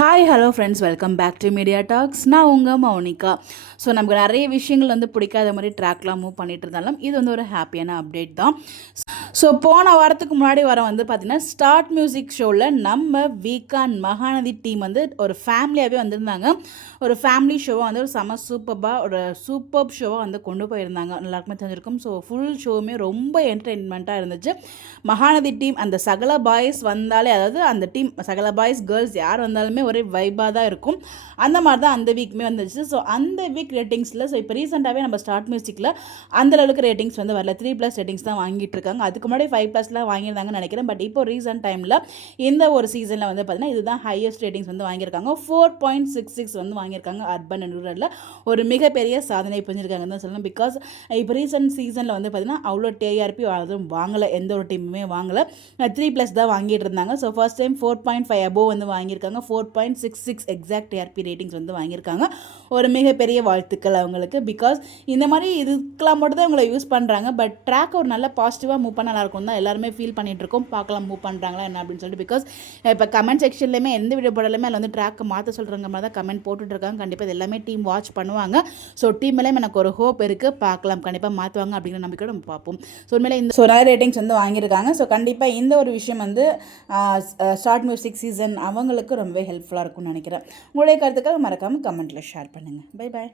Hi hello friends, welcome back to media talks. நான் உங்கள் Mounika. So நமக்கு நிறைய விஷயங்கள் பிடிக்காத மாதிரி ட்ராக்லாம் மூவ் பண்ணிட்டு இருந்தாலும் இது ஒரு ஹாப்பியான அப்டேட் தான். ஸோ போன வாரத்துக்கு முன்னாடி பார்த்திங்கன்னா ஸ்டார்ட் மியூசிக் ஷோவில் நம்ம வீக்கான் மகாநதி டீம் ஒரு ஃபேமிலியாகவே வந்திருந்தாங்க. ஒரு ஃபேமிலி ஷோவாக ஒரு செம ஒரு சூப்பர் ஷோவாக கொண்டு போயிருந்தாங்க. எல்லாருக்குமே தெரிஞ்சிருக்கும். ஸோ ஃபுல் ஷோவுமே ரொம்ப என்டர்டெயின்மெண்ட்டாக இருந்துச்சு. மகாநதி டீம் அந்த சகல பாய்ஸ் வந்தாலே, அதாவது அந்த டீம் சகல பாய்ஸ் கேர்ள்ஸ் யார் வந்தாலுமே ஒரே வைபாக தான் இருக்கும். அந்த மாதிரி தான் அந்த வீக்குமே வந்துச்சு. ஸோ அந்த வீக் ரேட்டிங்ஸில் இப்போ ரீசெண்டாகவே நம்ம ஸ்டார்ட் மியூசிக்கில் அந்தளவுக்கு ரேட்டிங்ஸ் வரல. 3+ ரேட்டிங்ஸ் தான் வாங்கிட்டு இருக்காங்க. அதுக்கு முன்னாடி 5+லாம் வாங்கியிருந்தாங்கன்னு நினைக்கிறேன். பட் இப்போ ரீசெண்ட் டைமில் இந்த ஒரு சீசனில் பார்த்தீங்கன்னா இதுதான் ஹையஸ்ட் ரேட்டிங்ஸ் வாங்கியிருக்காங்க. 4.66 வாங்கியிருக்காங்க. அர்பன் அண்ட் ரூரலில் ஒரு மிகப்பெரிய சாதனை பண்ணியிருக்காங்கன்னு தான் சொல்லணும். பிகாஸ் இப்போ ரீசெண்ட் சீசனில் பார்த்தீங்கன்னா அவ்வளோ டிஆர்பி அதுவும் வாங்கலை, எந்த ஒரு டீமுமே வாங்கலை. 3+ தான் வாங்கிட்டு இருந்தாங்க. ஸோ ஃபர்ஸ்ட் டைம் 4.5 அபோவ் வாங்கியிருக்காங்க. 4.66 எக்ஸாக்ட் டிஆர்பி ரேட்டிங்ஸ் வாங்கியிருக்காங்க. ஒரு மிகப்பெரிய வாழ்த்துக்கள் அவங்களுக்கு. பிகாஸ் இந்த மாதிரி இதுக்கெல்லாம் மட்டும் தான் இவங்களை யூஸ் பண்ணுறாங்க. பட் ட்ராக் ஒரு நல்ல பாசிட்டிவாக மூவ் பண்ண நல்லாயிருக்கும் தான் எல்லாருமே ஃபீல் பண்ணிகிட்டு இருக்கோம். பார்க்கலாம் மூவ் பண்ணுறாங்களா என்ன அப்படின்னு சொல்லிட்டு. பிகாஸ் இப்போ கமெண்ட் செக்ஷன்லேயுமே எந்த வீடியோ போடலுமே அதில் ட்ராக்கை மாற்ற சொல்கிறாங்க மாதிரி தான் கமெண்ட் போட்டுட்ருக்காங்க. கண்டிப்பாக இது எல்லாமே டீம் வாட்ச் பண்ணுவாங்க. ஸோ டீம் மேலே எனக்கு ஒரு ஹோப் இருக்குது. பார்க்கலாம், கண்டிப்பாக மாற்றுவாங்க அப்படிங்கிற நம்பிக்கை நம்ம பார்ப்போம். ஸோ உண்மையிலே இந்த நிறைய ரேட்டிங்ஸ் வாங்கியிருக்காங்க. ஸோ கண்டிப்பாக இந்த ஒரு விஷயம் ஸ்டார்ட் மியூசிக் சீசன் அவங்களுக்கு ரொம்பவே ஹெல்ப்ஃபுல்லாக இருக்கும்னு நினைக்கிறேன். உங்களுடைய கருத்துக்கள் மறக்காமல் கமெண்ட்டில் ஷேர் பண்ணுங்கள். Bye bye.